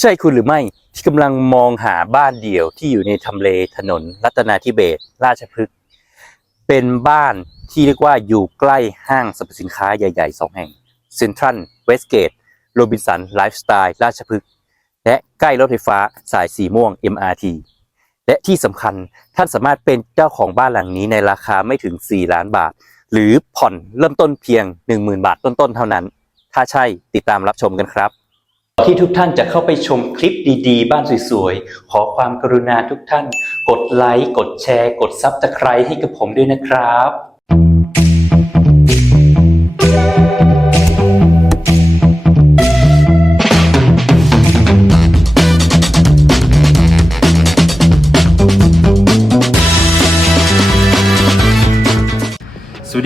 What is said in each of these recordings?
ใช่คุณหรือไม่ที่กำลังมองหาบ้านเดี่ยวที่อยู่ในทำเลถนนรัตนาธิเบศราชพฤกษ์เป็นบ้านที่เรียกว่าอยู่ใกล้ห้างสรรพสินค้าใหญ่ๆสองแห่งเซ็นทรัลเวสเกตโรบินสันไลฟ์สไตล์ราชพฤกษ์และใกล้รถไฟฟ้าสายสีม่วง MRT และที่สำคัญท่านสามารถเป็นเจ้าของบ้านหลังนี้ในราคาไม่ถึง 4 ล้านบาท หรือผ่อนเริ่มต้นเพียง 10,000 บาทต้นๆ เท่านั้น ถ้าใช่ติดตามรับชมกันครับ ที่ทุกท่านจะเข้าไปชมคลิปดีๆ บ้านสวยๆ ขอความกรุณาทุกท่าน กดไลค์ กดแชร์ กดซับสไครต์ให้กับผมด้วยนะครับ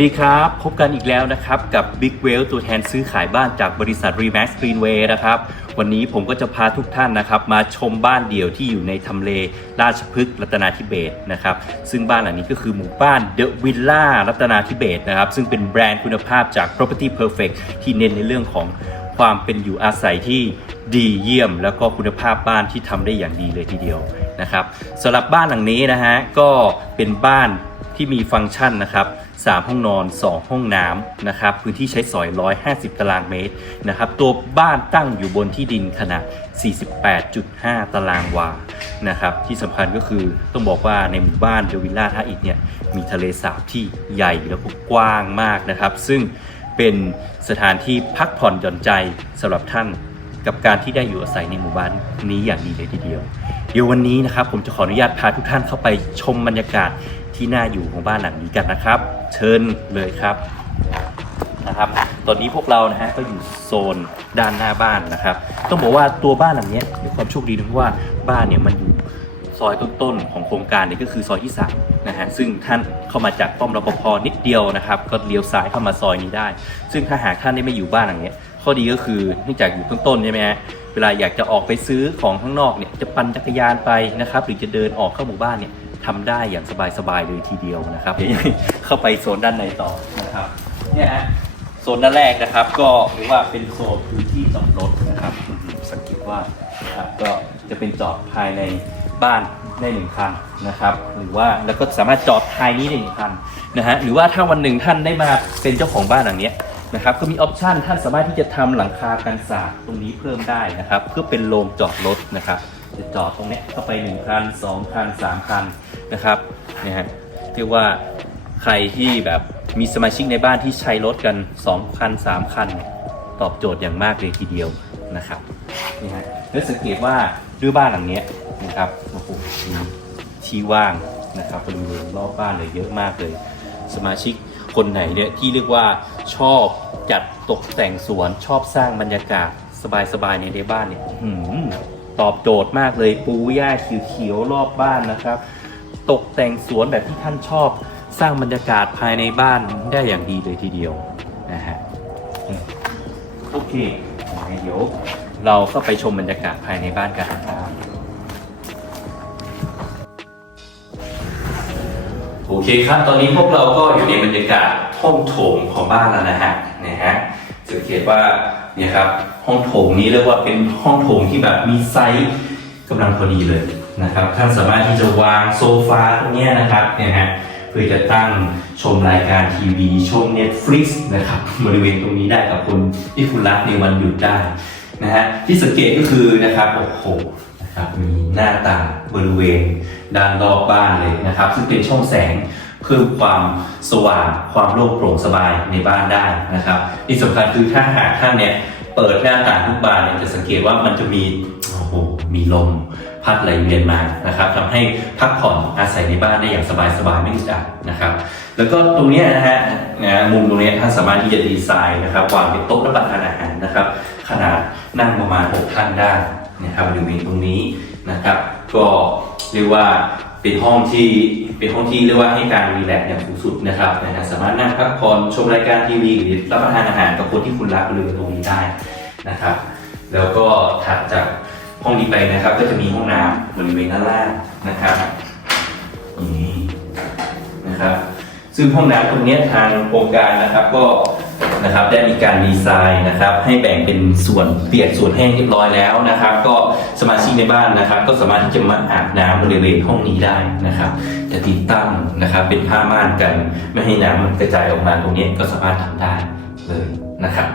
ดีครับ พบกันอีกแล้วนะครับ กับ Big w e l l ตัวแทนซื้อขายบ้านจากบริษัท Remax Greenway นะครับ วันนี้ผมก็จะพาทุกท่านนะครับ มาชมบ้านเดี่ยวที่อยู่ในทำเลราชพฤกษ์รัตนาธิเบศนะครับ ซึ่งบ้านหลังนี้ก็คือหมู่บ้าน The Villa รัตนาธิเบศนะครับ ซึ่งเป็นแบรนด์คุณภาพจาก Property Perfect ที่เน้นในเรื่องของความเป็นอยู่อาศัยที่ดีเยี่ยม แล้วก็คุณภาพบ้านที่ทำได้อย่างดีเลยทีเดียวนะครับสำหรับบ้านหลังนี้นะฮะก็เป็นบ้านที่มีฟังก์ชันนะครับ 3 ห้องนอน 2 ห้องน้ำนะครับพื้นที่ใช้สอย 150 ตารางเมตรนะครับตัวบ้านตั้งอยู่บนที่ดินขนาด 48.5 ตารางวานะครับที่สำคัญก็คือต้องบอกว่าในหมู่บ้านเดวิลล่าท่าอิฐเนี่ยมีทะเลสาบที่ใหญ่แล้วก็กว้างมากนะครับซึ่งเป็นสถานที่พักผ่อนหย่อนใจสำหรับท่านกับการที่ได้อยู่อาศัยในหมู่บ้านนี้อย่างดีเลยทีเดียว เดี๋ยววันนี้นะครับผมจะขออนุญาตพาทุกท่านเข้าไปชมบรรยากาศ ที่น่าอยู่ของบ้านหลังนี้กันนะครับ เชิญเลยครับนะครับ ตอนนี้พวกเรานะฮะก็อยู่โซนด้านหน้าบ้านนะครับ ต้องบอกว่าตัวบ้านหลังนี้มีความโชคดีตรงว่าบ้านเนี่ยมันอยู่ซอยต้นๆของโครงการเนี่ยก็คือซอยที่สามนะฮะซึ่งท่านเข้ามาจากป้อมรปภนิดเดียวนะครับ ก็เลี้ยวซ้ายเข้ามาซอยนี้ได้ ซึ่งถ้าหากท่านได้ไม่อยู่บ้านหลังนี้ข้อดีก็คือเนื่องจากอยู่ต้นๆใช่ไหมฮะเวลาอยากจะออกไปซื้อของข้างนอกเนี่ยจะปั่นจักรยานไปนะครับ หรือจะเดินออกเข้าหมู่บ้านเนี่ย ทำได้อย่างสบายๆเลยทีเดียวนะครับ เข้าไปโซนด้านในต่อนะครับเนี่ยฮะโซนด้านแรกนะครับ ก็เรียกว่าเป็นโซนพื้นที่จอดรถนะครับอืมสังเกตว่าครับก็จะเป็นจอดภายในบ้านได้หนึ่งคันนะครับ หรือว่าแล้วก็สามารถจอดภายนี้ได้หนึ่งคันนะฮะหรือว่าถ้าวันหนึ่งท่านได้มาเป็นเจ้าของบ้านหลังนี้นะครับก็มีออปชันท่านสามารถที่จะทำหลังคากันศาสตร์ตรงนี้เพิ่มได้นะครับ เพื่อเป็นโรงจอดรถนะครับ จะจอดตรงเนี้ยเข้าไปหนึ่งคันสองคันสามคันนะครับเนี่ยฮะเรียกว่าใครที่แบบมีสมาชิกในบ้านที่ใช้รถกัน 2 คัน 3 คัน ตอบโจทย์อย่างมากเลยทีเดียวนะครับนี่ฮะแล้วสังเกตว่าด้วยบ้านหลังเนี้ยนะครับโอ้โหมีที่ว่างนะครับบริเวณรอบบ้านเลยเยอะมากเลย สมาชิกคนไหนเนี่ยที่เรียกว่าชอบจัดตกแต่งสวนชอบสร้างบรรยากาศสบายๆในในบ้านเนี่ยอื้อหือ ตอบโจทย์มากเลยปูหญ้าเขียวๆรอบบ้านนะครับ ตกแต่งสวนแบบที่ท่านชอบสร้างบรรยากาศภายในบ้านได้อย่างดีเลยทีเดียวนะฮะโอเคเดี๋ยวเราก็ไปชมบรรยากาศภายในบ้านกันนะครับโอเคครับ ตอนนี้พวกเราก็อยู่ในบรรยากาศห้องโถงของบ้านแล้วนะฮะนะฮะสังเกตว่า นี่ยครับ ห้องโถงนี้เรียกว่าเป็นห้องโถงที่แบบมีไซส์กำลังพอดีเลยนะครับ ท่านสามารถที่จะวางโซฟาตรงนี้นะครับเนี่ยฮะเพื่อจะตั้งชมรายการทีวีชม Netflix นะครับบริเวณตรงนี้ได้กับคุณที่คุณรักในวันหยุดได้นะฮะที่สังเกตก็คือนะครับโอ้โหนะครับมีหน้าต่างบริเวณด้านรอบบ้านเลยนะครับ ซึ่งเป็นช่องแสง พิ่มความสว่างความโล่งโปร่งสบายในบ้านได้นะครับที่สำคัญคือถ้าหากท่านเนี่ยเปิดหน้าต่างทุกบานเนี่ยจะสังเกตว่ามันจะมีโอ้โหมีลมพัดไหลเวียนมานะครับทำให้พักผ่อนอาศัยในบ้านได้อย่างสบายๆไม่อึดอัดนะครับ แล้วก็ตรงนี้นะฮะนะมุมตรงนี้ท่านสามารถที่จะดีไซน์นะครับวางเป็นโต๊ะรับประทานอาหารนะครับ ขนาดนั่งประมาณ6ท่านได้นะครับบริเวณตรงนี้นะครับ ก็เรียกว่า เป็นห้องที่เป็นห้องที่เรียกว่าให้การรีแลกซ์อย่างสูงสุดนะครับนะฮะสามารถนั่งพักผ่อนชมรายการทีวีหรือรับประทานอาหารกับคนที่คุณรักบริเวณตรงนี้ได้นะครับ แล้วก็ถัดจากห้องนี้ไปนะครับ ก็จะมีห้องน้ำบริเวณด้านล่างนะครับนี่นะครับ ซึ่งห้องน้ำตรงนี้ทางโครงการนะครับก็ นะครับ ได้มีการดีไซน์นะครับ ให้แบ่งเป็นส่วนเปียกส่วนแห้งเรียบร้อยแล้วนะครับ ก็สมาชิกในบ้านนะครับ ก็สามารถที่จะมาอาบน้ำบริเวณห้องนี้ได้นะครับจะติดตั้งนะครับ เป็นผ้าม่านกันไม่ให้น้ำมันกระจายออกมาตรงนี้ก็สามารถทำได้เลยนะครับ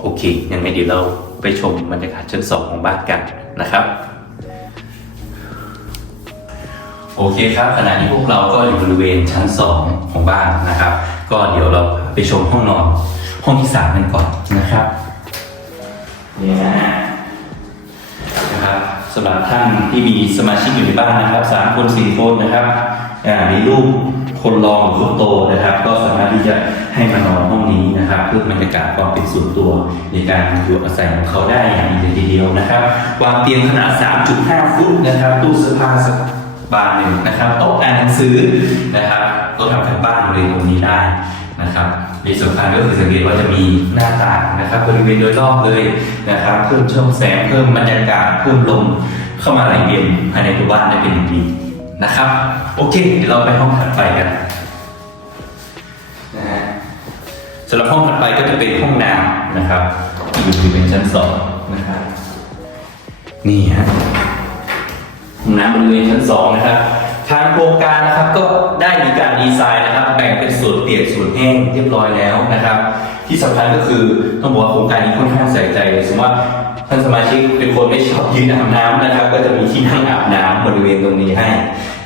โอเคยังไงเดี๋ยวเราไปชมบรรยากาศชั้นสองของบ้านกันนะครับ โอเคครับขณะนี้พวกเราก็อยู่บริเวณชั้นสองของบ้านนะครับ ก็เดี๋ยวเราไปชมห้องนอน ห้องที่สามกันก่อนนะครับเนี่ยนะครับสำหรับท่านที่มีสมาชิกอยู่ในบ้านนะครับสามคนสี่คนนะครับอ่ามีลูกคนรองหรือคนโตนะครับ ก็สามารถที่จะให้มานอนห้องนี้นะครับ เพื่อบรรยากาศความเป็นส่วนตัว ในการอยู่อาศัยของเขาได้อย่างดีเลยทีเดียวนะครับ วางเตียงขนาด 3.5 ฟุตนะครับตู้เสื้อผ้า บานหนึ่งนะครับโต๊ะอ่านหนังสือนะครับโต๊ะทำการบ้านบริเวณตรงนี้ได้นะครับที่สำคัญก็คือสังเกตว่าจะมีหน้าต่างนะครับบริเวณโดยรอบเลยนะครับเพิ่มช่องแสงเพิ่มบรรยากาศเพิ่มลมเข้ามาไหลเวียนภายในตัวบ้านได้เป็นอย่างดีนะครับโอเคเดี๋ยวเราไปห้องถัดไปกันนะฮะสำหรับห้องถัดไปก็จะเป็นห้องน้ำนะครับอยู่บริเวณชั้นสองนะครับนี่ฮะ น้ำบริเวณชั้นสองนะครับทางโครงการนะครับก็ได้มีการดีไซน์นะครับ แบ่งเป็นส่วนเปียกส่วนแห้งเรียบร้อยแล้วนะครับ ที่สำคัญก็คือต้องบอกว่าโครงการนี้ค่อนข้างใส่ใจเลยสมมติว่าท่านสมาชิกเป็นคนไม่ชอบยืนอาบน้ำนะครับ ก็จะมีที่นั่งอาบน้ำบริเวณตรงนี้ให้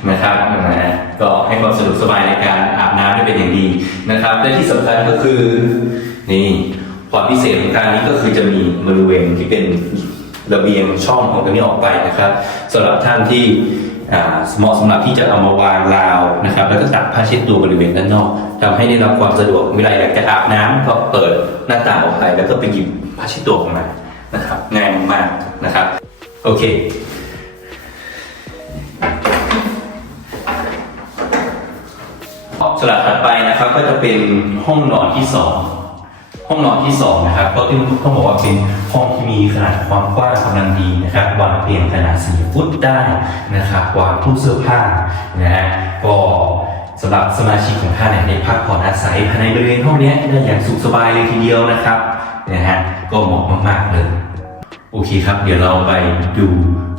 นะครับนะก็ให้ความสะดวกสบายในการอาบน้ำได้เป็นอย่างดีนะครับ และที่สำคัญก็คือนี่ความพิเศษของการนี้ก็คือจะมีบริเวณที่เป็น ระเบียงช่องของตรงนี้ออกไปนะครับสำหรับท่านที่เหมาะสำหรับที่จะเอามาวางราวนะครับ แล้วก็ตักผ้าเช็ดตัวบริเวณด้านนอกทำให้ได้รับความสะดวกเวลาอยากจะอาบน้ำก็เปิดหน้าต่างออกไป แล้วก็ไปหยิบผ้าเช็ดตัวออกมานะครับง่ายมากๆนะครับ โอเคสลับถัดไปนะครับก็จะเป็นห้องนอนที่สอง ห้องนอนที่สองนะครับก็ที่ต้องบอกว่าเป็นห้องที่มีขนาดความกว้างกำลังดีนะครับวางเตียงขนาด4ฟุตได้นะครับวางตู้เสื้อผ้านะฮะก็สำหรับสมาชิกของท่านเนี่ยได้พักผ่อนอาศัยภายในบริเวณห้องนี้ได้อย่างสุขสบายเลยทีเดียวนะครับนะฮะก็เหมาะมากๆเลยโอเคครับ เดี๋ยวเราไปดู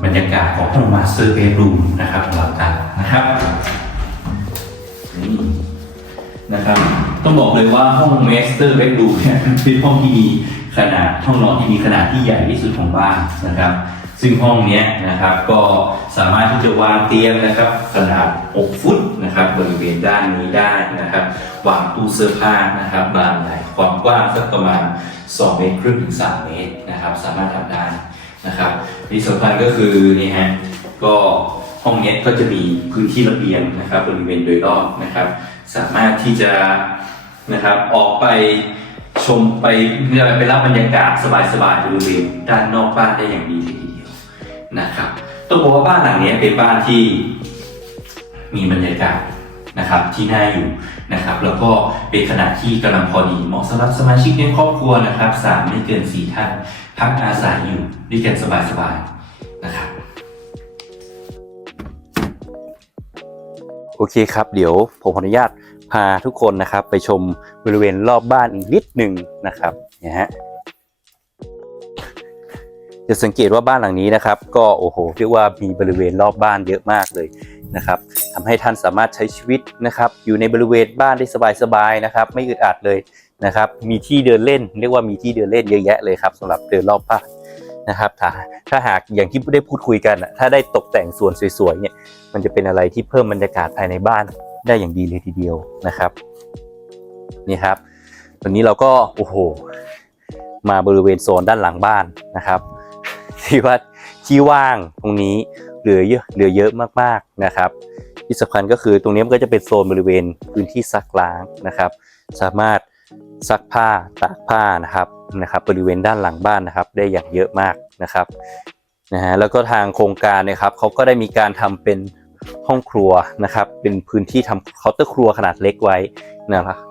บรรยากาศของห้องมาสเตอร์เบดรูมนะครับของเรากันนะครับนี่นะครับ ต้องบอกเลยว่าห้อง Master Bedroom เนี่ยเป็นห้องที่มีขนาดห้องนอนที่มีขนาดที่ใหญ่ที่สุดของบ้านนะครับ ซึ่งห้องนี้นะครับก็สามารถที่จะวางเตียงนะครับ ขนาด 6 ฟุตนะครับบริเวณด้านนี้ได้นะครับ วางตู้เสื้อผ้านะครับบานใหญ่ความกว้างสักประมาณ 2 เมตรครึ่งถึง 3 เมตรนะครับ สามารถทำได้นะครับที่สำคัญก็คือนี่ฮะก็ห้องนี้ก็จะมีพื้นที่ระเบียงนะครับบริเวณโดยรอบนะครับ สามารถที่จะ นะครับ ออกไปชมไปเรียกอะไรไปรับบรรยากาศสบายๆบริเวณด้านนอกบ้านได้อย่างดีทีเดียวนะครับต้องบอกว่าบ้านหลังนี้เป็นบ้านที่มีบรรยากาศนะครับที่น่าอยู่นะครับ แล้วก็เป็นขนาดที่กำลังพอดีเหมาะสำหรับสมาชิกในครอบครัวนะครับสามไม่เกินสี่ท่านพักอาศัยอยู่ด้วยกันสบายๆนะครับโอเคครับ เดี๋ยวผมขออนุญาต พาทุกคนนะครับ ไปชมบริเวณรอบบ้านอีกนิดหนึ่งนะครับนะฮะจะสังเกตว่าบ้านหลังนี้นะครับ ก็โอ้โหเรียกว่ามีบริเวณรอบบ้านเยอะมากเลยนะครับทำให้ท่านสามารถใช้ชีวิตนะครับ อยู่ในบริเวณบ้านได้สบายๆนะครับ ไม่อึดอัดเลยนะครับ มีที่เดินเล่น เรียกว่ามีที่เดินเล่นเยอะแยะเลยครับสำหรับเดินรอบบ้านนะครับถ้าถ้าหากอย่างที่ได้พูดคุยกัน ถ้าได้ตกแต่งส่วนสวยๆเนี่ยมันจะเป็นอะไรที่เพิ่มบรรยากาศภายในบ้าน ได้อย่างดีเลยทีเดียวนะครับนี่ครับวันนี้เราก็โอ้โหมาบริเวณโซนด้านหลังบ้านนะครับที่ว่าที่ว่างตรงนี้เหลือเยอะเหลือเยอะมากๆนะครับ ที่สำคัญก็คือตรงนี้มันก็จะเป็นโซนบริเวณพื้นที่ซักล้างนะครับ สามารถซักผ้าตากผ้านะครับนะครับ บริเวณด้านหลังบ้านนะครับ ได้อย่างเยอะมากนะครับนะฮะแล้วก็ทางโครงการนะครับเขาก็ได้มีการทำเป็น ห้องครัวนะครับเป็นพื้นที่ทำเคาน์เตอร์ครัวขนาดเล็กไว้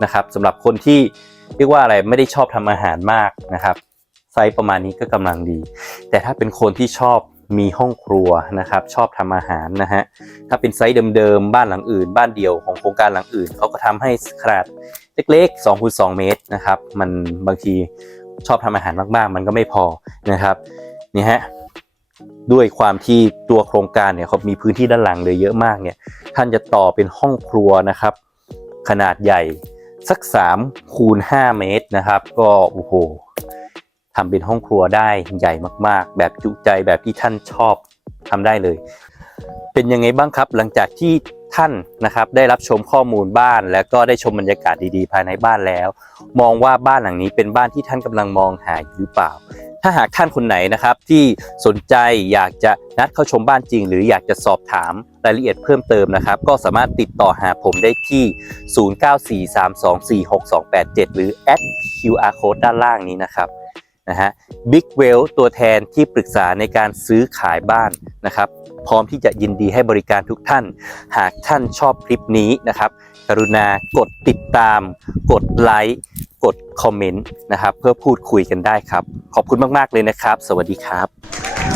นะครับสำหรับคนที่เรียกว่าอะไรไม่ได้ชอบทำอาหารมากนะครับไซส์ประมาณนี้ก็กำลังดี แต่ถ้าเป็นคนที่ชอบมีห้องครัวนะครับ ชอบทำอาหารนะฮะถ้าเป็นไซส์เดิมๆบ้านหลังอื่น บ้านเดียวของโครงการหลังอื่นเขาก็ทำให้ขนาดเล็กๆ2คูณ2เมตรนะครับ มันบางทีชอบทำอาหารมากๆ มันก็ไม่พอนะครับนี่ฮะ ด้วยความที่ตัวโครงการเนี่ยเขามีพื้นที่ด้านหลังเลยเยอะมากเนี่ย ท่านจะต่อเป็นห้องครัวนะครับ ขนาดใหญ่สัก3คูณ5เมตรนะครับ ก็โอ้โหทำเป็นห้องครัวได้ใหญ่มากๆ แบบจุใจแบบที่ท่านชอบทำได้เลย เป็นยังไงบ้างครับ หลังจากที่ท่านนะครับได้รับชมข้อมูลบ้าน แล้วก็ได้ชมบรรยากาศดีๆ ภายในบ้านแล้ว มองว่าบ้านหลังนี้เป็นบ้านที่ท่านกำลังมองหาหรือเปล่า ถ้าหากท่านคนไหนนะครับที่สนใจอยากจะนัดเข้าชมบ้านจริง หรืออยากจะสอบถามรายละเอียดเพิ่มเติมนะครับ ก็สามารถติดต่อหาผมได้ที่ 0943246287 หรือ add QR code ด้านล่างนี้นะครับนะฮะ Big Well ตัวแทนที่ปรึกษาในการซื้อขายบ้านนะครับ พร้อมที่จะยินดีให้บริการทุกท่าน หากท่านชอบคลิปนี้นะครับ กรุณากดติดตาม กดไลค์ กดคอมเมนต์นะครับ เพื่อพูดคุยกันได้ครับ ขอบคุณมาก ๆ เลยนะครับ สวัสดีครับ